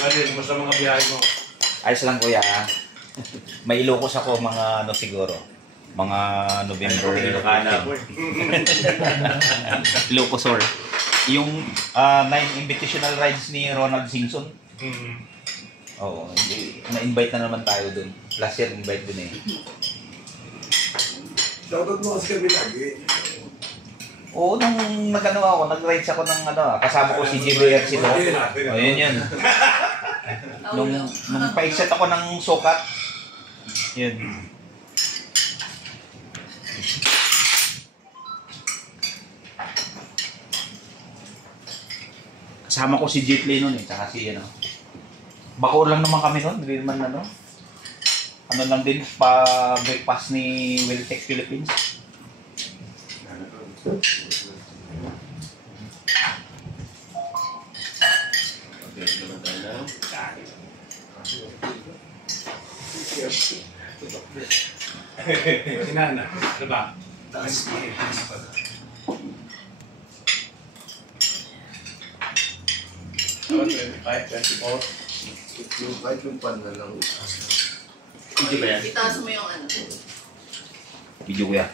Ano, basta mga biyahe mo. Ayos lang kuya. May Ilocos ako mga ano siguro. Mga November. Ilocos or. Yung 9 invitational rides ni Ronald Singson. Oo, na-invite na naman tayo dun. Last year invite dun eh. Shoutout mo kasi kami lagi. Oo, nung nag-ano ako, nag-rides ako ng ano, kasama ko si JBR Sito. O, yun. Nung pa-exit ako ng sukat, yun. Kasama ko si Jet Li nun eh, tsaka si ano. Bacoor lang naman kami nun, hindi naman ano. Ano lang din, pa-breakfast ni Welltech Philippines. Sinana, diba? Taas mo eh. Ano, 25, 24. Kahit yung pan na lang. Hindi ba yan? Itaas mo yung ano. Video ko yan.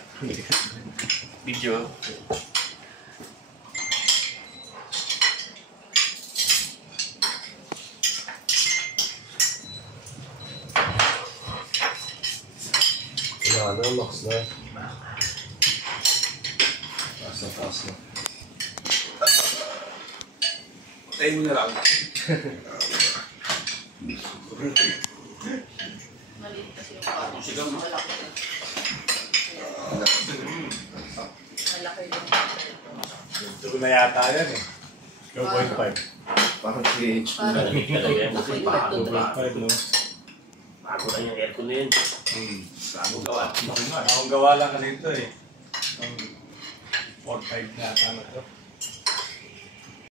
Video. Wala na, max na. Taas na. Tayo mo na lang. Maliit kasi yung kano. Malaki. Malaki yung Ito ko na yata yan eh. 2.5. Parang PH. parang Talaga yan. okay, bato to. 2.5 no? Bago lang yung aircon na yun. Bago gawa. Akong gawa lang kasi ito eh. 4.5 na tama ito.